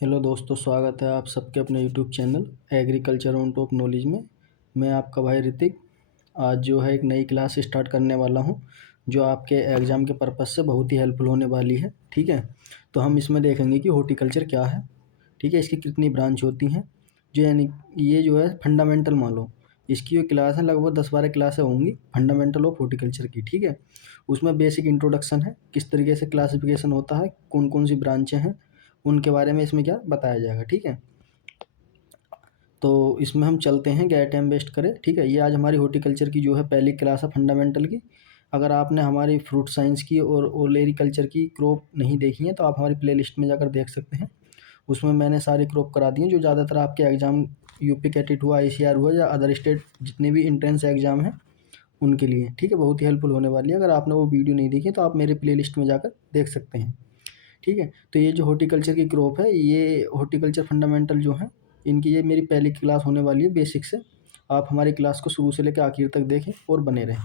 Hello दोस्तों, स्वागत है आप सबके अपने YouTube channel agriculture on top knowledge में। मैं आपका भाई ऋतिक आज जो है एक नई क्लास स्टार्ट करने वाला हूं, जो आपके एग्ज़ाम के पर्पज़ से बहुत ही हेल्पफुल होने वाली है। ठीक है, तो हम इसमें देखेंगे कि हॉर्टिकल्चर क्या है। ठीक है, इसकी कितनी ब्रांच होती हैं, जो यानी ये जो है फंडामेंटल मान लो। इसकी जो क्लास है लगभग 10-12 क्लासें होंगी फंडामेंटल ऑफ हॉर्टिकल्चर की। ठीक है, उसमें बेसिक इंट्रोडक्शन है, किस तरीके से क्लासिफिकेशन होता है, कौन कौन सी ब्रांचें हैं, उनके बारे में इसमें क्या बताया जाएगा। ठीक है, तो इसमें हम चलते हैं क्या टाइम वेस्ट करें। ठीक है, ये आज हमारी हॉर्टिकल्चर की जो है पहली क्लास है फंडामेंटल की। अगर आपने हमारी फ्रूट साइंस की और ओलेरिकल्चर की क्रॉप नहीं देखी है तो आप हमारी प्लेलिस्ट में जाकर देख सकते हैं। उसमें मैंने सारी क्रॉप करा दी हैं जो ज़्यादातर आपके एग्ज़ाम यूपी कैटेट हुआ, आईसीआर हुआ या अदर स्टेट जितने भी इंट्रेंस एग्ज़ाम हैं उनके लिए। ठीक है, बहुत ही हेल्पफुल होने वाली है। अगर आपने वो वीडियो नहीं देखी तो आप मेरे प्लेलिस्ट में जाकर देख सकते हैं। ठीक है, तो ये जो हॉर्टिकल्चर की क्रॉप है, ये हॉर्टिकल्चर फंडामेंटल जो है इनकी, ये मेरी पहली क्लास होने वाली है बेसिक से। आप हमारी क्लास को शुरू से लेकर आखिर तक देखें और बने रहें।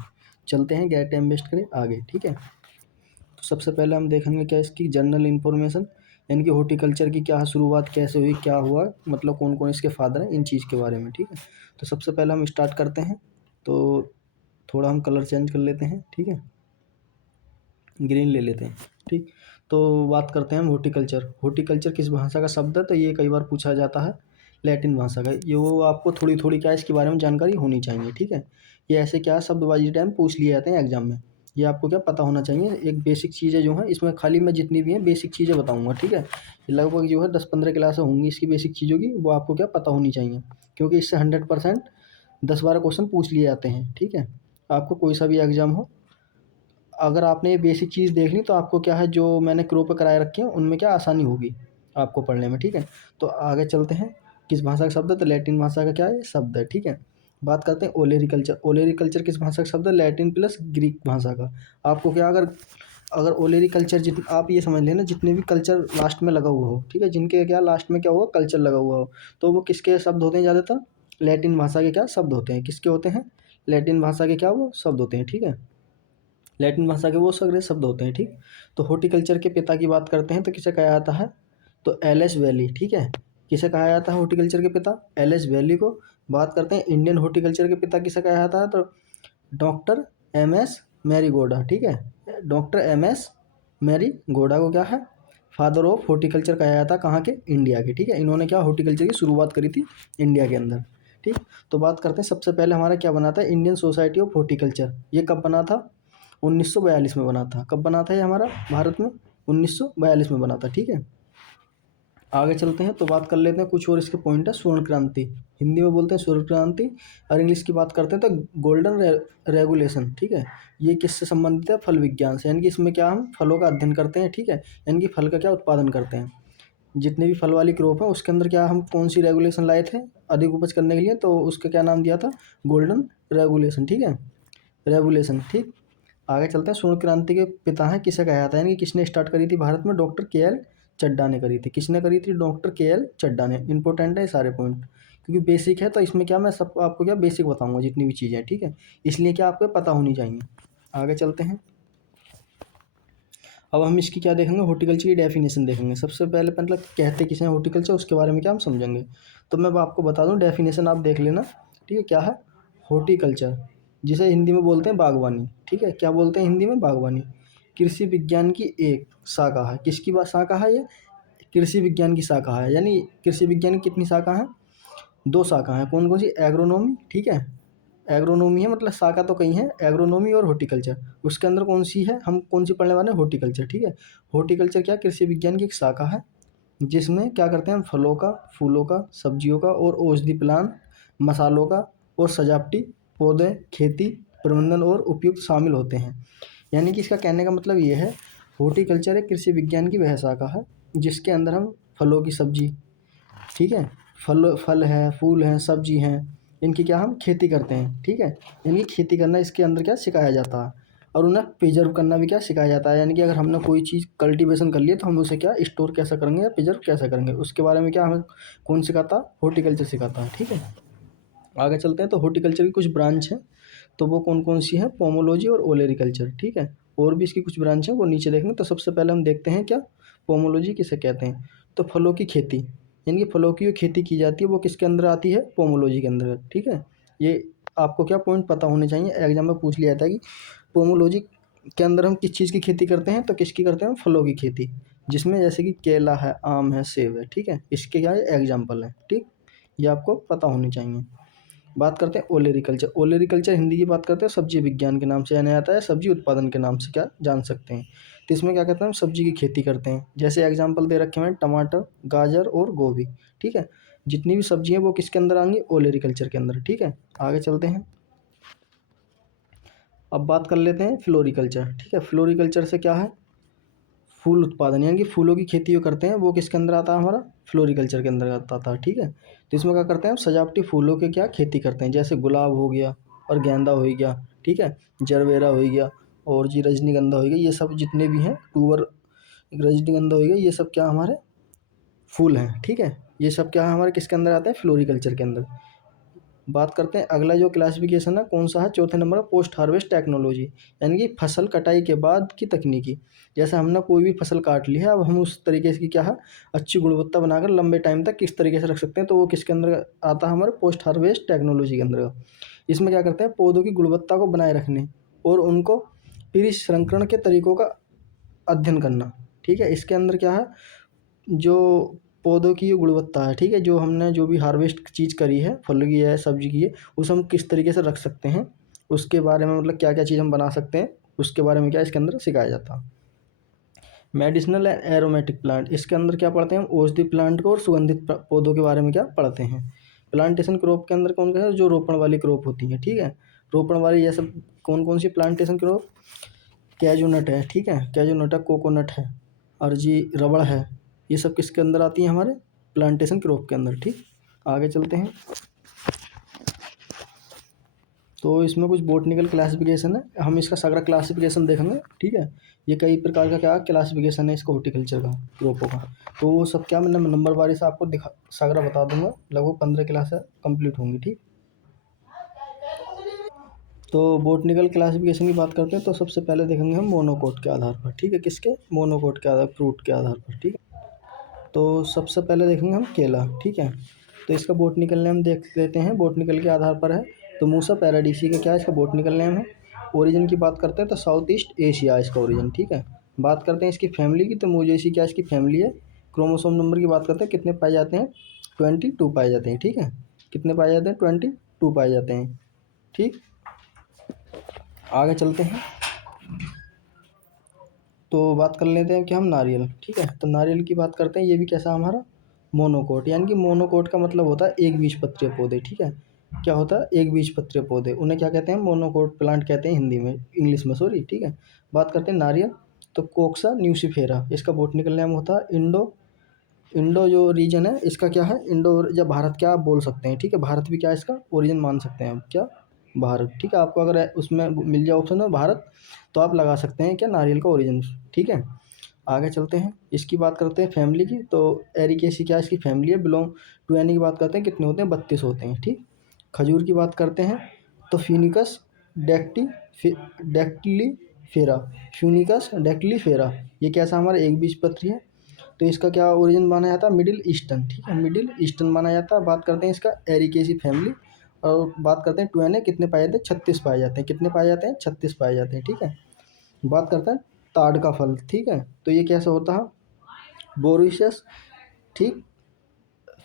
चलते हैं, गैर टाइम वेस्ट करें आगे। ठीक है, तो सबसे पहले हम देखेंगे क्या इसकी जनरल इन्फॉर्मेशन, यानी कि हॉर्टिकल्चर की क्या है, शुरुआत कैसे हुई, क्या हुआ, मतलब कौन कौन इसके फादर हैं, इन चीज़ के बारे में। ठीक है, तो सबसे पहले हम स्टार्ट करते हैं। तो थोड़ा हम कलर चेंज कर लेते हैं। ठीक है, ग्रीन ले लेते हैं। ठीक, तो बात करते हैं हम हॉर्टिकल्चर। हॉर्टिकल्चर किस भाषा का शब्द है, तो ये कई बार पूछा जाता है, लैटिन भाषा का। ये वो आपको थोड़ी थोड़ी क्या इसके बारे में जानकारी होनी चाहिए। ठीक है, ये ऐसे क्या शब्दबाजी टाइम पूछ लिए जाते हैं एग्जाम में, ये आपको क्या पता होना चाहिए। एक बेसिक चीज़ें जो हैं इसमें, खाली मैं जितनी भी हैं बेसिक चीज़ें बताऊंगा। ठीक है, लगभग जो है 10-15 क्लासें होंगी इसकी बेसिक चीज़ों की, वो आपको क्या पता होनी चाहिए, क्योंकि इससे 100% 10-12 क्वेश्चन पूछ लिए जाते हैं। ठीक है, आपको कोई सा भी एग्ज़ाम हो, अगर आपने ये बेसिक चीज़ देख ली तो आपको क्या है, जो मैंने क्रो पे कराए रखे हैं उनमें क्या आसानी होगी आपको पढ़ने में। ठीक है, तो आगे चलते हैं। किस भाषा का शब्द है, तो लैटिन भाषा का क्या है शब्द है। ठीक है, बात करते हैं ओलेरिकल्चर। ओलेरिकल्चर किस भाषा का शब्द है, लैटिन प्लस ग्रीक भाषा का। आपको क्या, अगर अगर ओलेरिकल्चर जित आप ये समझ लेना, जितने भी कल्चर लास्ट में लगा हुआ हो, ठीक है, जिनके क्या लास्ट में क्या हुआ कल्चर लगा हुआ हो, तो वो किसके शब्द होते हैं, ज़्यादातर लैटिन भाषा के क्या शब्द होते हैं। किसके होते हैं, लैटिन भाषा के क्या वो शब्द होते हैं। ठीक है, लैटिन भाषा के वो सगरे शब्द होते हैं। ठीक, तो हॉर्टिकल्चर के पिता की बात करते हैं तो किसे कहा जाता है, तो एल.एस. वैली। ठीक है, किसे कहा जाता है हॉर्टिकल्चर के पिता, एल.एस. वैली को। बात करते हैं इंडियन हॉर्टिकल्चर के पिता किसे कहा जाता है, तो डॉक्टर एम.एस. मैरीगोडा। ठीक है, डॉक्टर एम.एस. मैरीगोडा को क्या है, फादर ऑफ हॉर्टिकल्चर कहा जाता है, कहाँ के, इंडिया के। ठीक है, इन्होंने क्या हॉर्टिकल्चर की शुरुआत करी थी इंडिया के अंदर। ठीक, तो बात करते हैं सबसे पहले हमारा क्या बना था, इंडियन सोसाइटी ऑफ हॉर्टिकल्चर। ये कब बना था, 1942 में बना था। कब बना था ये हमारा भारत में, 1942 में बना था। ठीक है, आगे चलते हैं तो बात कर लेते हैं कुछ और इसके पॉइंट है। स्वर्ण क्रांति, हिंदी में बोलते हैं स्वर्ण क्रांति, और इंग्लिश की बात करते हैं तो गोल्डन रेगुलेशन। ठीक है, ये किससे संबंधित है, फल विज्ञान से, यानी कि इसमें क्या हम फलों का अध्ययन करते हैं। ठीक है, यानी कि फल का क्या उत्पादन करते हैं। जितने भी फल वाली क्रॉप है उसके अंदर क्या हम कौन सी रेगुलेशन लाए थे अधिक उपज करने के लिए, तो उसका क्या नाम दिया था, गोल्डन रेगुलेशन। ठीक है, रेगुलेशन। ठीक, आगे चलते हैं। स्वर्ण क्रांति के पिता हैं किसे कहा जाता है, यानी कि किसने स्टार्ट करी थी भारत में, डॉक्टर के.एल. चड्डा ने करी थी। किसने करी थी, डॉक्टर के.एल. चड्डा ने। इंपॉर्टेंट है ये सारे पॉइंट, क्योंकि बेसिक है, तो इसमें क्या मैं सब आपको क्या बेसिक बताऊंगा जितनी भी चीज़ें हैं। ठीक है, इसलिए क्या आपको पता होनी चाहिए। आगे चलते हैं, अब हम इसकी क्या देखेंगे, हॉर्टिकल्चर की डेफिनेशन देखेंगे। सबसे पहले मतलब कहते किसे हैं हॉर्टिकल्चर, उसके बारे में क्या हम समझेंगे। तो मैं आपको बता दूं, डेफिनेशन आप देख लेना। ठीक है, क्या है हॉर्टिकल्चर, जिसे हिंदी में बोलते हैं बागवानी। ठीक है, क्या बोलते हैं हिंदी में, बागवानी। कृषि विज्ञान की एक शाखा है। किसकी शाखा है ये, कृषि विज्ञान की शाखा है। यानी कृषि विज्ञान की कितनी शाखा है, 2 शाखा हैं। कौन कौन सी, एग्रोनॉमी। ठीक है, एग्रोनॉमी है, मतलब शाखा तो कई है, एग्रोनॉमी और हॉर्टिकल्चर। उसके अंदर कौन सी है, हम कौन सी पढ़ने वाले हैं, हॉर्टिकल्चर। ठीक है, हॉर्टिकल्चर क्या, कृषि विज्ञान की एक शाखा है, जिसमें क्या करते हैं हम, फलों का, फूलों का, सब्जियों का और औषधि प्लांट, मसालों का और सजावटी पौधे, खेती, प्रबंधन और उपयुक्त शामिल होते हैं। यानी कि इसका कहने का मतलब ये है, हॉर्टिकल्चर एक कृषि विज्ञान की वह शाखा है जिसके अंदर हम फलों की सब्जी, ठीक है, फल है, फूल हैं, सब्जी हैं, इनकी क्या हम खेती करते हैं। ठीक है, इनकी खेती करना इसके अंदर क्या सिखाया जाता है, और उन्हें प्रिजर्व करना भी क्या सिखाया जाता है। यानी कि अगर हमने कोई चीज़ कल्टीवेशन कर ली है तो हम उसे क्या स्टोर कैसे करेंगे या प्रिजर्व कैसे करेंगे, उसके बारे में क्या हमें कौन सिखाता, हॉर्टिकल्चर सिखाता है। ठीक है, आगे चलते हैं। तो हॉर्टिकल्चर की कुछ ब्रांच हैं, तो वो कौन कौन सी हैं, पोमोलॉजी और ओलेरिकल्चर। ठीक है, और भी इसकी कुछ ब्रांच है, वो नीचे देखेंगे। तो सबसे पहले हम देखते हैं क्या, पोमोलॉजी किसे कहते हैं? तो फलों की खेती, यानी कि फलों की जो खेती की जाती है वो किसके अंदर आती है? पोमोलॉजी के अंदर, ठीक है। ये आपको क्या पॉइंट पता होने चाहिए, एग्जाम में पूछ लिया था कि पोमोलॉजी के अंदर हम किस चीज़ की खेती करते हैं, तो किसकी करते हैं? फलों की खेती, जिसमें जैसे कि केला है, आम है, सेब है, ठीक है। इसके क्या है? एग्जाम्पल है, ठीक। ये आपको पता होनी चाहिए। बात करते हैं ओलेरिकल्चर। ओलेरिकल्चर हिंदी की बात करते हैं सब्जी विज्ञान के नाम से जाना जाता है, सब्जी उत्पादन के नाम से क्या जान सकते हैं। तो इसमें क्या कहते हैं? हम सब्जी की खेती करते हैं। जैसे एग्जाम्पल दे रखे हैं टमाटर, गाजर और गोभी, ठीक है। जितनी भी सब्जी हैं वो किसके अंदर आएंगी? ओलेरिकल्चर के अंदर, ठीक है। आगे चलते हैं। अब बात कर लेते हैं फ्लोरिकल्चर, ठीक है। फ्लोरिकल्चर से क्या है? फूल उत्पादन, यानी कि फूलों की खेती जो करते हैं वो किसके अंदर आता है? हमारा फ्लोरिकल्चर के अंदर आता था, ठीक है। तो इसमें क्या करते हैं? हम सजावटी फूलों के क्या खेती करते हैं, जैसे गुलाब हो गया और गेंदा हो गया, ठीक है। जरबेरा हो गया और जी रजनीगंधा हो गया, ये सब जितने भी हैं, टूबर, रजनीगंधा हो गया, ये सब क्या हमारे फूल हैं, ठीक है। ये सब क्या है? हमारे किसके अंदर आते हैं? फ्लोरिकल्चर के अंदर। बात करते हैं अगला जो क्लासिफिकेशन है कौन सा है? चौथे नंबर पर पोस्ट हार्वेस्ट टेक्नोलॉजी, यानी कि फसल कटाई के बाद की तकनीकी। जैसे हमने कोई भी फसल काट ली है, अब हम उस तरीके से क्या है, अच्छी गुणवत्ता बनाकर लंबे टाइम तक किस तरीके से रख सकते हैं, तो वो किसके अंदर आता है? हमारे पोस्ट हार्वेस्ट टेक्नोलॉजी के अंदर। इसमें क्या करते हैं? पौधों की गुणवत्ता को बनाए रखने और उनको परिसंचरण के तरीकों का अध्ययन करना, ठीक है। इसके अंदर क्या है? जो पौधों की गुणवत्ता है, ठीक है, जो हमने जो भी हार्वेस्ट चीज़ करी है, फल की है, सब्जी की है, उसे हम किस तरीके से रख सकते हैं, उसके बारे में, मतलब क्या क्या चीज़ हम बना सकते हैं, उसके बारे में क्या इसके अंदर सिखाया जाता है। मेडिसिनल एंड एरोमेटिक प्लांट, इसके अंदर क्या पढ़ते हैं? हम औषधि प्लांट को और सुगंधित पौधों के बारे में क्या पढ़ते हैं। प्लांटेशन क्रॉप के अंदर कौन क्या है? जो रोपण वाली क्रॉप होती है, ठीक है। रोपण वाली ये सब कौन कौन सी प्लांटेशन क्रॉप? कैजू नट है, ठीक है, कैजू नट है, कोकोनट है और जी रबड़ है, ये सब किसके अंदर आती है? हमारे प्लांटेशन क्रॉप के अंदर, ठीक। आगे चलते हैं। तो इसमें कुछ बोटनिकल क्लासिफिकेशन है, हम इसका सगरा क्लासिफिकेशन देखेंगे, ठीक है। ये कई प्रकार का क्या क्लासिफिकेशन है इसका हॉर्टिकल्चर का, क्रॉपों का। तो वो सब क्या मैं नंबर वारी से आपको दिखा सगरा बता दूंगा, लगभग 15 क्लास कंप्लीट होंगी, ठीक। तो बोटनिकल क्लासिफिकेशन की बात करते हैं तो सबसे पहले देखेंगे हम मोनोकोट के आधार पर, ठीक है। किसके? मोनोकोट के आधार, फ्रूट के आधार पर, ठीक है। तो सबसे पहले देखेंगे हम केला, ठीक है। तो इसका बोटनिकल नेम देख लेते हैं, बोटनिकल के आधार पर है। तो मूसा पैराडीसी का क्या है? इसका बोटनिकल नेम है। ओरिजिन की बात करते हैं तो साउथ ईस्ट एशिया इसका ओरिजिन, ठीक है। बात करते हैं इसकी फैमिली की, तो मोजेसी क्या इसकी फैमिली है। क्रोमोसोम नंबर की बात करते हैं, कितने पाए जाते हैं? 22 पाए जाते हैं, ठीक है। कितने पाए जाते हैं? 22 पाए जाते हैं, ठीक। आगे चलते हैं। तो बात कर लेते हैं कि हम नारियल, ठीक है। तो नारियल की बात करते हैं, ये भी कैसा हमारा मोनोकोट, यानी कि मोनोकोट का मतलब होता है एक बीजपत्रीय पौधे, ठीक है। क्या होता है? एक बीजपत्रीय पौधे, उन्हें क्या कहते हैं? मोनोकोट प्लांट कहते हैं हिंदी में, इंग्लिश में सॉरी, ठीक है। बात करते हैं नारियल, तो कोक्सा न्यूसीफेरा इसका बोटनिकल नेम होता है। इंडो इंडो जो रीजन है इसका क्या है? इंडो या भारत क्या आप बोल सकते हैं, ठीक है। भारत भी क्या है इसका ओरिजिन मान सकते हैं हम, क्या? भारत, ठीक है। आपको अगर उसमें मिल जाए ऑप्शन में भारत, तो आप लगा सकते हैं क्या? नारियल का ओरिजिन, ठीक है। आगे चलते हैं, इसकी बात करते हैं फैमिली की। तो एरिकेसी क्या इसकी फैमिली है, बिलोंग टू, यानी की बात करते हैं कितने होते हैं? 32 होते हैं, ठीक। खजूर की बात करते हैं तो फिनिकस डेक्टी डेक्टिलीफेरा, फिनिकस डेक्टिलीफेरा, ये कैसा हमारा एक बीजपत्री है। तो इसका क्या ओरिजिन माना जाता है? मिडिल ईस्टर्न, ठीक है, मिडिल ईस्टर्न माना जाता है। बात करते हैं इसका एरिकेसी फैमिली, और बात करते हैं टुएने कितने पाए जाते हैं? 36 पाए जाते हैं। कितने पाए जाते हैं? 36 पाए जाते हैं, ठीक है। बात करते हैं ताड़ का फल, ठीक है। तो ये कैसा होता है? बोरिशियस, ठीक,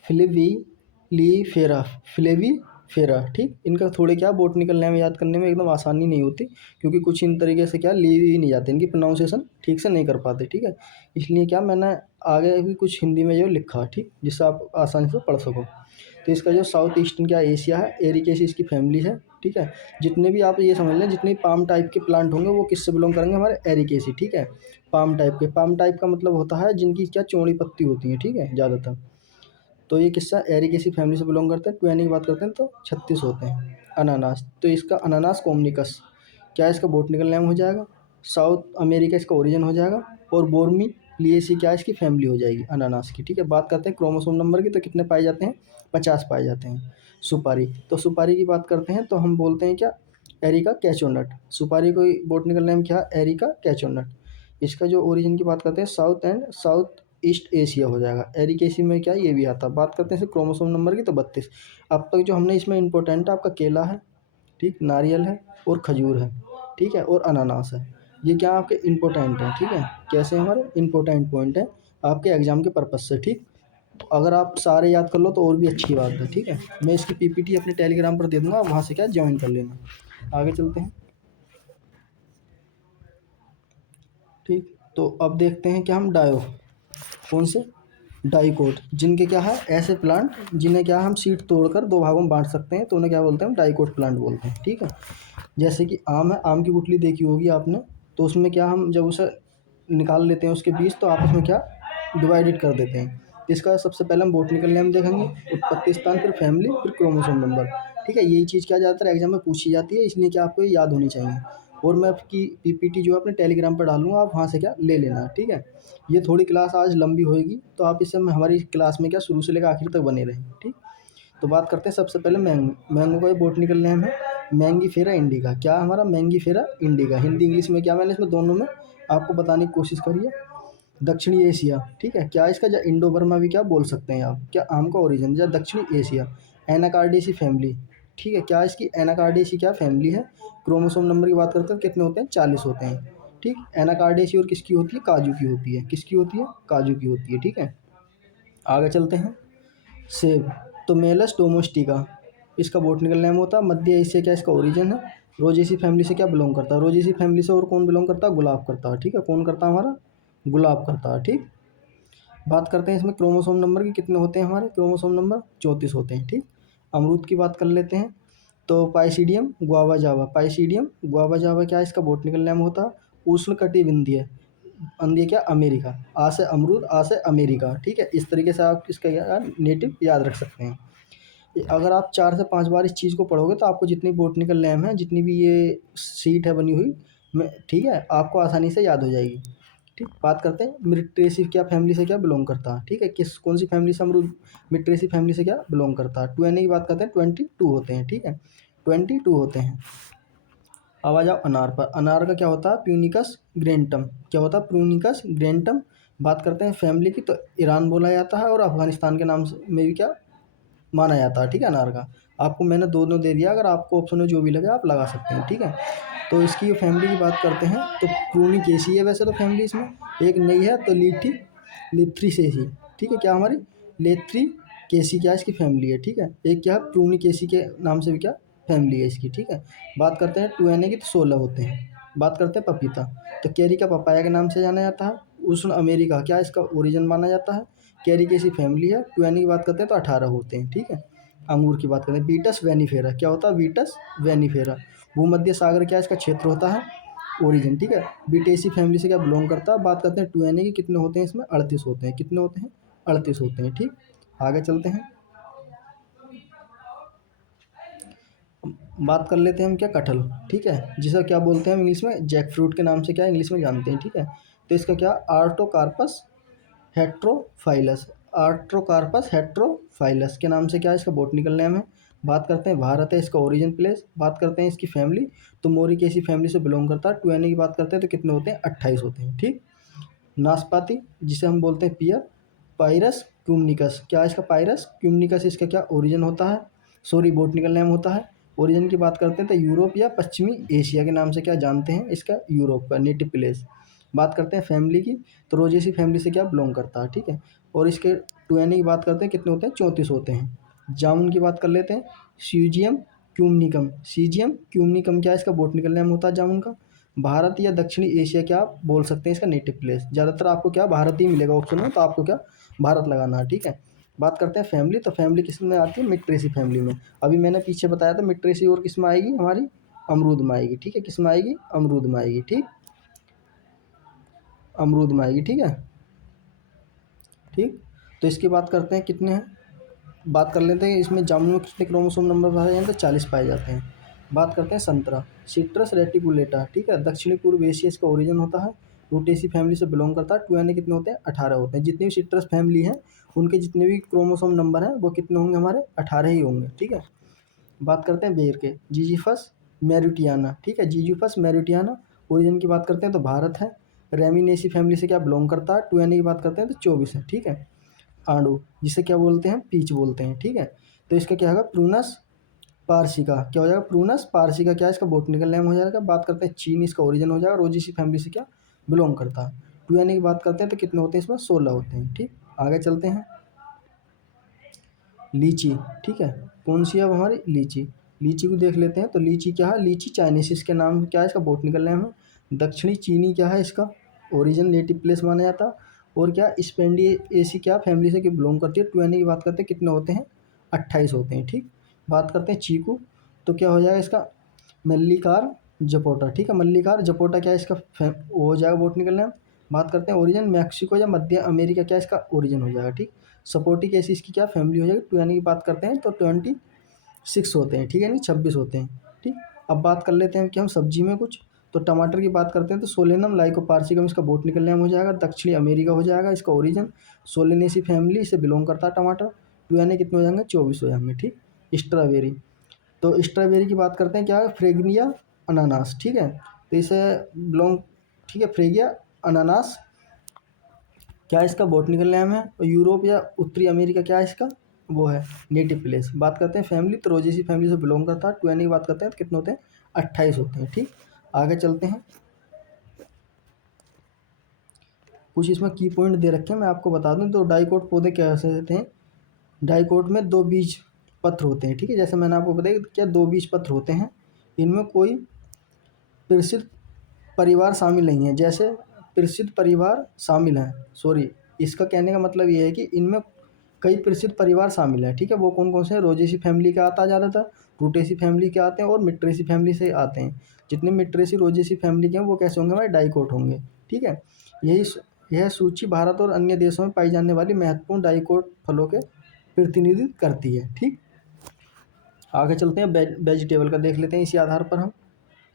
फ्लेवीलीफेरा, फ्लेवीफेरा, ठीक। इनका थोड़े क्या बोटनिकल नेम याद करने में एकदम आसानी नहीं होती, क्योंकि कुछ इन तरीके से क्या लीव ही नहीं जाते, इनकी प्रोनाउंसिएशन ठीक से नहीं कर पाते, ठीक है। इसलिए क्या मैंने आगे भी कुछ हिंदी में जो लिखा, ठीक, जिससे आप आसानी से पढ़ सको। तो इसका जो साउथ ईस्टर्न क्या एशिया है, एरिकेसी इसकी फैमिली है, ठीक है। जितने भी आप ये समझ लें, जितने भी पाम टाइप के प्लांट होंगे वो किससे बिलोंग करेंगे? हमारे एरिकेसी, ठीक है। पाम टाइप के, पाम टाइप का मतलब होता है जिनकी क्या चौड़ी पत्ती होती है, ठीक है, ज़्यादातर। तो ये किस्सा एरिकेसी फैमिली से बिलोंग करते हैं। टुएनी की बात करते हैं तो 36 होते हैं। अनानास, तो इसका अनानास कॉम्निकस क्या इसका बोटनिकल नेम हो जाएगा। साउथ अमेरिका इसका ओरिजिन हो जाएगा। और बोर्मी लिएसी क्या इसकी फैमिली हो जाएगी अनानास की, ठीक है। बात करते हैं क्रोमोसोम नंबर की, तो कितने पाए जाते हैं? 50 पाए जाते हैं। सुपारी, तो सुपारी की बात करते हैं तो हम बोलते हैं क्या? एरिका कैचोनट। सुपारी को बोटनिकल नेम क्या है? एरिका कैचोनट। इसका जो ओरिजिन की बात करते हैं साउथ ईस्ट एशिया हो जाएगा। एरिकेसी में क्या है, ये भी आता है। बात करते हैं इसे क्रोमोसोम नंबर की, तो 32। अब तक जो हमने इसमें इंपॉर्टेंट है, आपका केला है, ठीक, नारियल है और खजूर है, ठीक है, और अनानास है। ये क्या आपके इंपॉर्टेंट है, ठीक है, कैसे हमारे इंपॉर्टेंट पॉइंट है आपके एग्जाम के पर्पज से, ठीक। अगर आप सारे याद कर लो तो और भी अच्छी बात है, ठीक है। मैं इसकी पीपीटी अपने टेलीग्राम पर दे दूंगा, वहाँ से क्या ज्वाइन कर लेना। आगे चलते हैं, ठीक। तो अब देखते हैं कि हम कौन से डाइकोट, जिनके क्या है ऐसे प्लांट जिन्हें क्या हम सीड तोड़कर दो भागों में बांट सकते हैं, तो उन्हें क्या बोलते हैं, हम डाइकोट प्लांट बोलते हैं, ठीक है। जैसे कि आम है, आम की गुठली देखी होगी आपने, तो उसमें क्या हम जब उसे निकाल लेते हैं उसके बीज, तो आपस में क्या डिवाइडेड कर देते हैं। इसका सबसे पहले हम बोटनिकल नेम देखेंगे, उत्पत्ति स्थान, फिर फैमिली, फिर क्रोमोसोम नंबर, ठीक है। यही चीज़ क्या ज़्यादातर एग्जाम में पूछी जाती है, इसलिए क्या आपको ये याद होनी चाहिए। और मैं आपकी पीपीटी जो है अपने टेलीग्राम पर डालूंगा, आप वहाँ से क्या ले लेना, ठीक है। ये थोड़ी क्लास आज लंबी होएगी, तो आप इस समय हमारी क्लास में क्या शुरू से लेकर आखिर तक बने रहें, ठीक। तो बात करते हैं सबसे पहले मैंगो। मैंगो का ये बोटनिकल नेम है मैंगीफेरा इंडिका। क्या हमारा मैंगीफेरा इंडिका, हिंदी इंग्लिश में क्या, मैंने इसमें दोनों में आपको बताने की कोशिश करी है। दक्षिणी एशिया, ठीक है, क्या इसका, या इंडो बर्मा भी क्या बोल सकते हैं आप, क्या आम का ओरिजिन, या दक्षिणी एशिया। एनाकार्डेसी फैमिली, ठीक है, क्या इसकी एनाकार्डेसी क्या फैमिली है। क्रोमोसोम नंबर की बात करते हैं, कितने होते हैं, 40 होते हैं, ठीक। एनाकार्डेसी और किसकी होती है, काजू की होती है, किसकी होती है, काजू की होती है, ठीक है। आगे चलते हैं, सेब, तो मेलस डोमेस्टिका इसका बोटनिकल नेम होता है। मध्य एशिया क्या इसका ओरिजिन है। रोजेसी फैमिली से क्या बिलोंग करता है, रोजेसी फैमिली से और कौन बिलोंग करता है, गुलाब करता है, ठीक है। कौन करता है, हमारा गुलाब करता है, ठीक। बात करते हैं इसमें क्रोमोसोम नंबर की, कितने होते हैं हमारे क्रोमोसोम नंबर, 34 होते हैं, ठीक। अमरूद की बात कर लेते हैं, तो पाइसीडियम गुआवा जावा, पाइसीडियम गुआवा जावा क्या इसका बोटनिकल नेम होता है। उष्णकटिबंधीय, अंधीय क्या, अमेरिका। आ से अमरूद, आ से अमेरिका, ठीक है। इस तरीके से आप इसका क्या नेटिव याद रख सकते हैं। अगर आप 4 से 5 बार इस चीज़ को पढ़ोगे, तो आपको जितनी बोटनिकल नेम है, जितनी भी ये सीट है बनी हुई में, ठीक है, आपको आसानी से याद हो जाएगी, ठीक। बात करते हैं मिट्रेसी क्या फैमिली से क्या बिलोंग करता है, ठीक है। कौन सी फैमिली से अमरूद मिट्रेसी फैमिली से क्या बिलोंग करता है। 2 की बात करते हैं, 22 होते हैं, ठीक है, 22 होते हैं। अब आ जाओ अनार पर। अनार का क्या होता है, प्यूनिकस ग्रेंटम, क्या होता है, प्यूनिकस ग्रेंटम। बात करते हैं फैमिली की, तो ईरान बोला जाता है, और अफगानिस्तान के नाम में भी क्या माना जाता है, ठीक है, अनार का। आपको मैंने दोनों दे दिया, अगर आपको ऑप्शन में जो भी लगे आप लगा सकते हैं, ठीक है। तो इसकी फैमिली की बात करते हैं, तो प्रूनिकेसी है वैसे तो फैमिली इसमें। एक नई है तो लिथ्रीसेसी, ठीक है, क्या हमारी लेथ्री केसी क्या इसकी फैमिली है, ठीक है। एक क्या है प्रूनिकेसी के नाम से भी क्या फैमिली है इसकी, ठीक है। बात करते हैं 2 की, तो 16 होते हैं। बात करते हैं पपीता, तो कैरी का पपाया के नाम से जाना जाता है। उष्ण अमेरिका क्या इसका ओरिजिन माना जाता है। कैरी की ऐसी फैमिली है। 2 की बात करते हैं तो 18 होते हैं, ठीक है। अंगूर की बात करते हैं, बीटस वेनिफेरा, क्या होता है, बीटस वेनिफेरा। भूमध्य सागर क्या इसका क्षेत्र होता है, ओरिजिन, ठीक है। बीटेसी फैमिली से क्या बिलोंग करता है। बात करते हैं 2 के, कितने होते हैं इसमें, 38 होते हैं, कितने होते हैं, 38 होते हैं, ठीक। आगे चलते हैं, बात कर लेते हैं हम क्या, कटहल, ठीक है, जिसे क्या बोलते हैं हम इंग्लिश में, जैक फ्रूट के नाम से क्या इंग्लिश में जानते हैं, ठीक है। तो इसका क्या, आर्टोकार्पस हेट्रोफाइलस, आर्ट्रोकार्पस हेट्रोफाइलस के नाम से क्या इसका बोटनिकल नेम है। बात करते हैं भारत है इसका ओरिजिन प्लेस। बात करते हैं इसकी फैमिली, तो मोरिकेसी फैमिली से बिलोंग करता है। 2 की बात करते हैं तो कितने होते हैं, 28 होते हैं, ठीक। नाशपाती, जिसे हम बोलते हैं पियर, पायरस क्यूमनिकस, क्या इसका पायरस क्यूमनिकस इसका क्या ओरिजिन होता है, सॉरी बोटनिकल नेम होता है। ओरिजिन की बात करते हैं तो यूरोप या पश्चिमी एशिया के नाम से क्या जानते हैं इसका, यूरोप का नेटिव प्लेस। बात करते हैं फैमिली की, तो रोजेसी फैमिली से क्या बिलोंग करता है, ठीक है। और इसके 2 की बात करते हैं, कितने होते हैं, 34 होते हैं। जामुन की बात कर लेते हैं, सीजियम क्यूमनिकम, सीजियम क्यूमनिकम क्या इसका बोटनिकल नेम होता है जामुन का। भारत या दक्षिणी एशिया क्या आप बोल सकते हैं इसका नेटिव प्लेस। ज़्यादातर आपको क्या भारत ही मिलेगा ऑप्शन में, तो आपको क्या भारत लगाना है, ठीक है। बात करते हैं फैमिली, तो फैमिली किस में आती है, मिट्रेसी फैमिली में। अभी मैंने पीछे बताया था मिट्रेसी, और किस में आएगी हमारी, अमरूद में आएगी, ठीक है। किस में आएगी, अमरूद में आएगी, ठीक, अमरूद में आएगी, ठीक है, ठीक। तो इसकी बात करते हैं, कितने हैं, बात कर लेते हैं इसमें जामुन में कितने क्रोमोसोम नंबर पाए जाते हैं, तो 40 पाए जाते हैं। बात करते हैं संतरा, सिट्रस रेटिकुलेटा, ठीक है, दक्षिणी पूर्व एशिया इसका ओरिजिन होता है। रूटेसी फैमिली से बिलोंग करता है। 2 कितने होते हैं, 18 होते हैं। जितनी भी सिट्रस फैमिली है उनके जितने भी क्रोमोसोम नंबर हैं वो कितने होंगे, हमारे 18 ही होंगे, ठीक है। बात करते हैं बेर के, जीजीफस मेरिटियाना, ठीक है, जीजीफस मेरिटियाना। ओरिजिन की बात करते हैं तो भारत है। रेमिनेसी फैमिली से क्या बिलोंग करता है, 2 की बात करते हैं तो 24 है, ठीक है। आड़ू जिसे क्या बोलते हैं, पीच बोलते हैं, ठीक है। तो इसका क्या होगा, प्रूनस पारसिका, क्या हो जाएगा, प्रूनस पारसिका क्या है इसका बोटनिकल नेम हो जाएगा। बात करते हैं चीन, इसका ओरिजिन हो जाएगा, रोजेसी फैमिली से क्या बिलोंग करता है। 2 की बात करते हैं तो कितने होते हैं इसमें, 16 होते हैं, ठीक। आगे चलते हैं, लीची, ठीक है। कौन सी है अब हमारी, लीची। लीची को देख लेते हैं तो लीची क्या है, लीची चाइनीसिस के नाम क्या है, इसका बोटनिकल नेम है। दक्षिणी चीनी क्या है, इसका ओरिजिन नेटिव प्लेस माना जाता है। और क्या स्पेंडिएसी क्या फैमिली से बिलोंग करती है। 2 की बात करते हैं कितने होते हैं, 28 होते हैं, ठीक। बात करते हैं चीकू, तो क्या हो जाएगा इसका मल्लिकार जपोटा, ठीक है। मल्लिकार जपोटा क्या है इसका वो हो जाएगा बोटनिकल नेम। बात करते हैं ओरिजिन, मैक्सिको या मध्य अमेरिका क्या इसका ओरिजिन हो जाएगा, ठीक। सपोर्टिक ऐसी इसकी क्या फैमिली हो जाएगी। 2 की बात करते हैं तो 26 होते हैं, ठीक है, नहीं 26 होते हैं, ठीक। अब बात कर लेते हैं कि हम सब्जी में कुछ, तो टमाटर की बात करते हैं तो सोलेनम लाइकोपार्सिकम इसका बोटनिकल नेम हो जाएगा। दक्षिणी अमेरिका हो जाएगा इसका ओरिजिन, सोलेनेसी फैमिली से बिलोंग करता है टमाटर। 2 कितने हो जाएंगे, 24 हो जाएंगे, ठीक। स्ट्रॉबेरी, तो स्ट्रॉबेरी की बात करते हैं क्या है, फ्रेगनिया अनानास, ठीक है। तो इसे बिलोंग, ठीक है, फ्रेगिया अनानास क्या इसका बोटनिकल नेम है। और यूरोप या उत्तरी अमेरिका क्या है इसका, वो है नेटिव प्लेस। बात करते हैं फैमिली, तो रोजेसी फैमिली से बिलोंग करता है। 2 की बात करते हैं तो कितने होते हैं, 28 होते हैं, ठीक। आगे चलते हैं, कुछ इसमें की पॉइंट दे रखे हैं मैं आपको बता दूं। तो डाइकोट पौधे कैसे होते हैं, डाइकोट में 2 बीज पत्र होते हैं, ठीक है। जैसे मैंने आपको बताया क्या 2 बीज पत्र होते हैं, इनमें कोई प्रसिद्ध परिवार शामिल नहीं है। जैसे प्रसिद्ध परिवार शामिल हैं, सॉरी, इसका कहने का मतलब ये है कि इनमें कई प्रसिद्ध परिवार शामिल हैं, ठीक है। वो कौन कौन से हैं, रोजेसी फैमिली का आता है ज़्यादातर, रूटेसी फैमिली के आते हैं और मिट्रेसी फैमिली से आते हैं। जितने मिट्रेसी रोजेसी फैमिली के हैं वो कैसे होंगे, हमारे डाइकोट होंगे, ठीक है। यही यह सूची भारत और अन्य देशों में पाई जाने वाली महत्वपूर्ण डाइकोट फलों के प्रतिनिधित्व करती है, ठीक। आगे चलते हैं, वेजिटेबल का देख लेते हैं इसी आधार पर हम।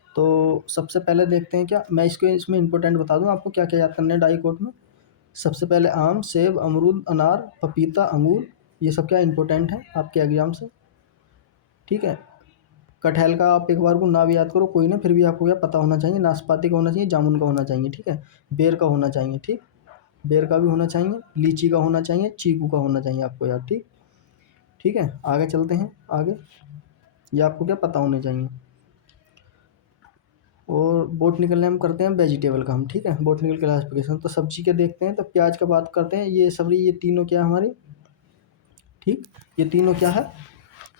तो सबसे पहले देखते हैं, क्या मैं इसको इसमें इंपॉर्टेंट बता दूं आपको क्या क्या याद करना है डाइकोट में। सबसे पहले आम, सेब, अमरूद, अनार, पपीता, अंगूर, ये सब क्या इंपॉर्टेंट है आपके एग्जाम से, ठीक है। कटहल का आप एक बार को ना भी याद करो कोई ना, फिर भी आपको क्या पता होना चाहिए। नाशपाती का होना चाहिए, जामुन का होना चाहिए, ठीक है। बेर का होना चाहिए, ठीक, बेर का भी होना चाहिए। लीची का होना चाहिए, चीकू का होना चाहिए आपको याद, ठीक। ठीक है, आगे चलते हैं, आगे ये आपको क्या पता होने चाहिए। और बोटनिकल नेम करते हैं वेजिटेबल का हम, ठीक है। बोटनिकल क्लासिफिकेशन, तो सब्जी के देखते हैं तो प्याज का बात करते हैं। ये सब्जी, ये तीनों क्या हमारी, ठीक, ये तीनों क्या है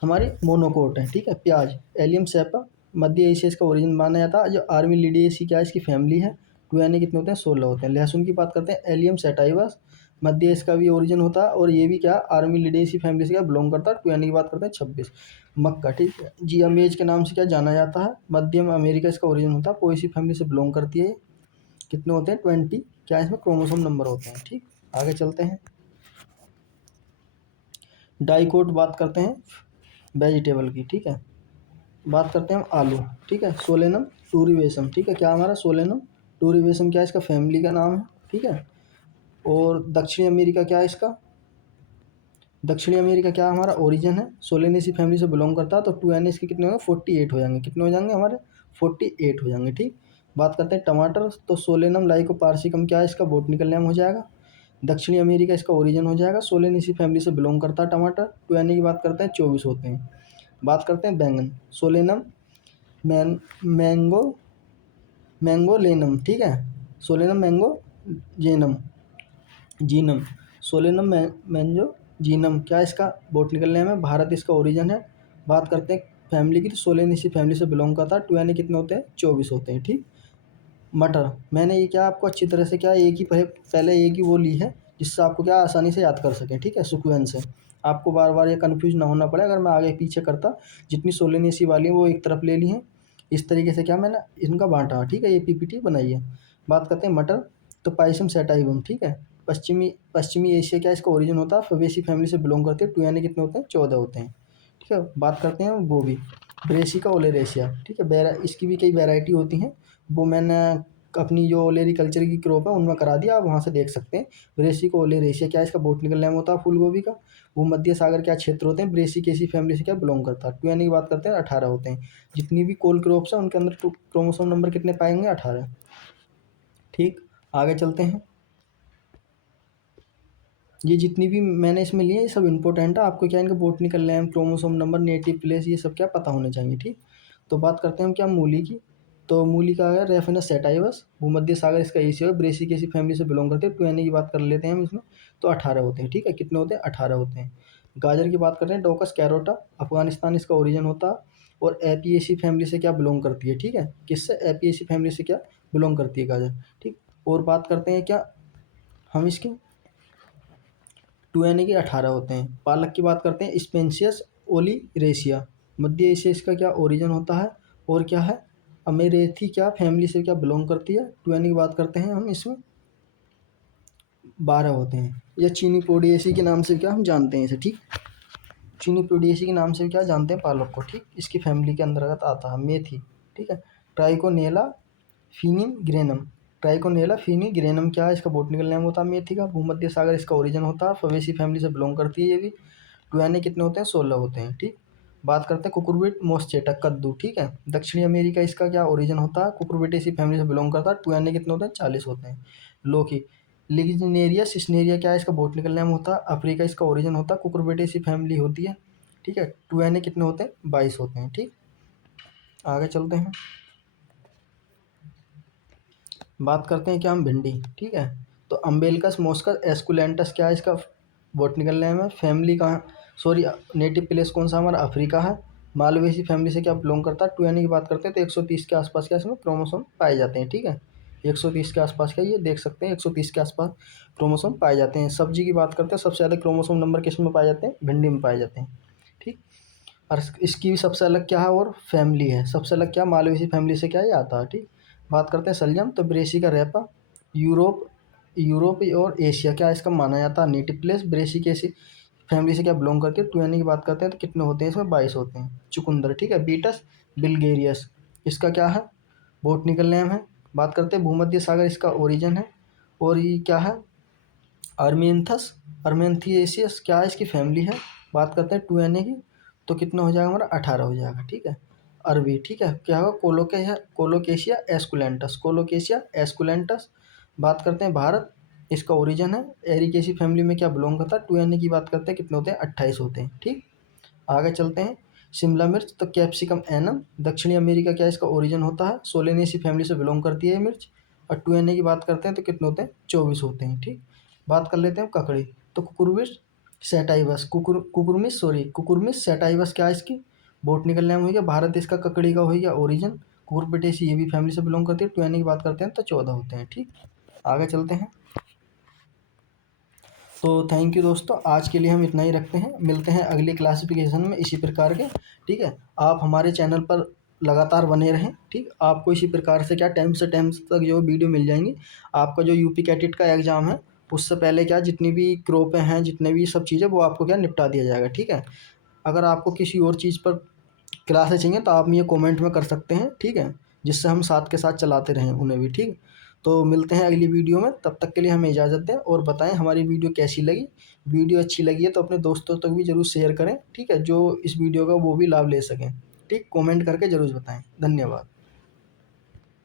हमारी मोनोकोट है, ठीक है। प्याज एलियम सेपा, मध्य एशिया इसका ओरिजिन माना जाता है। जो आर्मी लिडिएसी क्या है इसकी फैमिली है। 2 कितने होते हैं, 16 होते हैं। लहसुन की बात करते हैं, एलियम सेटाइवस, मध्य इसका भी ओरिजिन होता है और ये भी क्या आर्मी लिडिएसी फैमिली से क्या बिलोंग करता है। 2 की बात करते हैं, 26। मक्का, ठीक है, जियामेज के नाम से क्या जाना जाता है। मध्यम अमेरिका इसका ओरिजिन होता है, पोएसी फैमिली से बिलोंग करती है। कितने होते हैं, 20 क्या इसमें क्रोमोसोम नंबर होते हैं, ठीक। आगे चलते हैं, डाइकोट बात करते हैं वेजिटेबल की, ठीक है। बात करते हैं हम आलू, ठीक है। सोलेनम टूरिवेशम, ठीक है, क्या हमारा सोलेनम टूरिवेशम क्या है इसका फैमिली का नाम है, ठीक है। और दक्षिणी अमेरिका क्या है इसका, दक्षिणी अमेरिका क्या हमारा ओरिजिन है, सोलेनेसी फैमिली से बिलोंग करता है। तो 2 इसके कितने होंगे, 48 हो जाएंगे। कितने हो जाएंगे हमारे, 48 हो जाएंगे, ठीक। बात करते हैं टमाटर, तो सोलेनम लाइकोपार्सिकम क्या है इसका बोटनिकल नेम हो जाएगा। दक्षिणी अमेरिका इसका ओरिजिन हो जाएगा, सोलेनेसी फैमिली से बिलोंग करता है टमाटर। 2 की बात करते हैं, 24 होते हैं। बात करते हैं बैंगन, सोलेनम मैंगो मैंगोलेनम, ठीक है। सोलेनम मैंगो जेनम जीनम, सोलेनम मैंजो जीनम क्या इसका बोटनिकल नेम है, भारत इसका ओरिजिन है। बात करते हैं फैमिली की, तो सोलेनेसी फैमिली से बिलोंग करता है। 2 कितने होते हैं, 24 होते हैं, ठीक। मटर, मैंने ये क्या आपको अच्छी तरह से क्या एक ही पहले एक ही वो ली है जिससे आपको क्या आसानी से याद कर सकें, ठीक है, सीक्वेंस से। आपको बार बार ये कन्फ्यूज ना होना पड़े अगर मैं आगे पीछे करता। जितनी सोलेनेसी वाली है वो एक तरफ ले ली हैं, इस तरीके से क्या मैंने इनका बांटा, ठीक है, ये पीपीटी बनाई है। बात करते हैं मटर, तो पाइसम सैटाइवम, ठीक है। पश्चिमी एशिया क्या इसका ओरिजिन होता है, फबेसी फैमिली से बिलोंग करते हैं। 2 कितने होते हैं, 14 होते हैं, ठीक है। बात करते हैं गोभी, ब्रेसिका ओलेरेशिया, ठीक है। इसकी भी कई वैरायटी होती हैं, वो मैंने अपनी जो ओलेरी कल्चर की क्रॉप है उनमें करा दिया, आप वहाँ से देख सकते हैं। ब्रेसिका ओलेरेशिया क्या इसका बोटनिकल नेम होता है फूल गोभी का। वो मध्य सागर क्या क्षेत्र होते हैं, ब्रेसिकेसी फैमिली से क्या बिलोंग करता है। 2 की बात करते हैं, 18 होते हैं। जितनी भी कोल क्रॉप्स हैं उनके अंदर क्रोमोसोम नंबर कितने पाएंगे, 18, ठीक। आगे चलते हैं। ये जितनी भी मैंने इसमें लिए ये सब इंपॉर्टेंट है, आपको क्या इनका botanical name, chromosome number, native place, ये सब क्या पता होने चाहिए, ठीक। तो बात करते हैं हम क्या मूली की। तो मूली का है रेफिनस सेटाइवस, भूमध्य सागर इसका एशिया है, ब्रेसिकेसी फैमिली से बिलोंग करते हैं। 2Na की बात कर लेते हैं हम इसमें, तो 18 होते हैं, ठीक है। कितने होते हैं? 18 होते हैं। गाजर की बात करते हैं, डोकस कैरोटा, अफगानिस्तान इसका ओरिजिन होता है, और एपिएसी फैमिली से क्या बिलोंग करती है, ठीक है। किससे? एपिएसी फैमिली से क्या बिलोंग करती है गाजर, ठीक। और बात करते हैं क्या हम इसकी, 2Na के 18 होते हैं। पालक की बात करते हैं, स्पेंसियस ओलिरेशिया, मध्य एशिया इसका क्या ओरिजिन होता है, और क्या है अमेरेथी क्या फैमिली से क्या बिलोंग करती है। 2Na की बात करते हैं हम, इसमें 12 होते हैं। या चीनी पोडिएसी के नाम से क्या हम जानते हैं इसे, ठीक। चीनी पोडिएसी के नाम से क्या जानते हैं पालक को, ठीक। इसकी फैमिली के अंतर्गत आता है मेथी, ठीक है। ट्राइकोनेला फिनीग्रेनम, ट्राइकोनेला फिनीग्रेनम क्या है इसका बॉटनिकल नेम होता है मेथी का, भूमध्य सागर इसका ओरिजिन होता है, फवेसी फैमिली से बिलोंग करती है ये भी। 2Na कितने होते हैं? 16 होते हैं, ठीक। बात करते हैं कुकुरबिट मोस्चेटा, कद्दू, ठीक है। दक्षिणी अमेरिका इसका क्या ओरिजिन होता है, कुकुरबिटेसी फैमिली से बिलोंग करता है। 2Na कितने होते हैं? 40 होते हैं। लौकी, लिग्नेरिया सिस्नेरिया क्या है इसका बॉटनिकल नेम होता है, अफ्रीका इसका ओरिजिन होता है, कुकुरबिटेसी फैमिली होती है, ठीक है। 2Na कितने होते हैं? 22 होते हैं, ठीक। आगे चलते हैं, बात करते हैं क्या हम भिंडी, ठीक है। तो अम्बेलकस मोस्कस एस्कुलेंटस क्या है इसका बॉटनिकल नेम है, फैमिली कहाँ, सॉरी नेटिव प्लेस कौन सा हमारा? अफ्रीका है। मालवेसी फैमिली से क्या बिलोंग करता है। 2Na की बात करते हैं तो 130 के आसपास क्या इसमें क्रोमोसोम पाए जाते हैं, ठीक है। 130 के आसपास क्या, ये देख सकते हैं 130 के आसपास क्रोमोसोम पाए जाते हैं। सब्जी की बात करते हैं, सबसे ज़्यादा क्रोमोसोम नंबर किस में पाए जाते हैं? भिंडी में पाए जाते हैं, ठीक। और इसकी भी सबसे अलग क्या है और फैमिली है, सबसे अलग क्या मालवेसी फैमिली से क्या ये आता है, ठीक। बात करते हैं सलजम, तो ब्रेसी का रेपा, यूरोप यूरोप और एशिया क्या इसका माना जाता है नेटिव प्लेस, ब्रेसी कैसी फैमिली से क्या बिलोंग करती है। 2Na की बात करते हैं तो कितने होते हैं इसमें? 22 होते हैं। चुकंदर, ठीक है, बीटस बिल्गेरियस इसका क्या है बॉटनिकल नेम है। बात करते हैं भूमध्य सागर इसका ओरिजिन है, और ये क्या है अर्मेंथस अर्मेंथिएसियस क्या है इसकी फैमिली है। बात करते हैं 2Na की, तो कितना हो जाएगा हमारा? 18 हो जाएगा, ठीक है। अरबी, ठीक है, क्या होगा? Colocasia esculentus, colocasia esculentus. बात करते हैं भारत, इसका ओरिजिन है एरिकेसी फैमिली में क्या बिलोंग करता है। 2Na की बात करते हैं कितने होते हैं? 28 होते हैं, ठीक। आगे चलते हैं, शिमला मिर्च, तो कैप्सिकम एनम, दक्षिणी अमेरिका क्या इसका ओरिजिन होता है, सोलेनेसी फैमिली से बिलोंग करती है ये मिर्च। और 2Na की बात करते हैं तो कितने होते हैं? 24 होते हैं, ठीक। बात कर लेते हैं ककड़ी, तो कुकुरबिस सेटाइवस, कुकुरमिस सेटाइवस क्या है इसकी बॉटनिकल नेम हो गया, भारत देश का ककड़ी का हो गया ओरिजिन, कुकुरबिटेसी ये भी फैमिली से बिलोंग करती है। 2Na की बात करते हैं तो 14 होते हैं, ठीक। आगे चलते हैं, तो थैंक यू दोस्तों, आज के लिए हम इतना ही रखते हैं, मिलते हैं अगली क्लासिफिकेशन में इसी प्रकार के, ठीक है। आप हमारे चैनल पर लगातार बने रहें, ठीक। आपको इसी प्रकार से क्या टाइम से टाइम तक जो वीडियो मिल जाएंगी। आपका जो यूपी कैटेट का एग्ज़ाम है उससे पहले क्या जितनी भी क्रॉपें हैं, जितने भी सब चीज़ें, वो आपको क्या निपटा दिया जाएगा, ठीक है। अगर आपको किसी और चीज़ पर क्लासेस चाहिए तो आप मुझे कमेंट में कर सकते हैं, ठीक है, जिससे हम साथ के साथ चलाते रहें उन्हें भी, ठीक। तो मिलते हैं अगली वीडियो में, तब तक के लिए हमें इजाज़त दें, और बताएं हमारी वीडियो कैसी लगी। वीडियो अच्छी लगी है तो अपने दोस्तों तक भी ज़रूर शेयर करें, ठीक है, जो इस वीडियो का वो भी लाभ ले सकें, ठीक। कमेंट करके ज़रूर बताएं। धन्यवाद।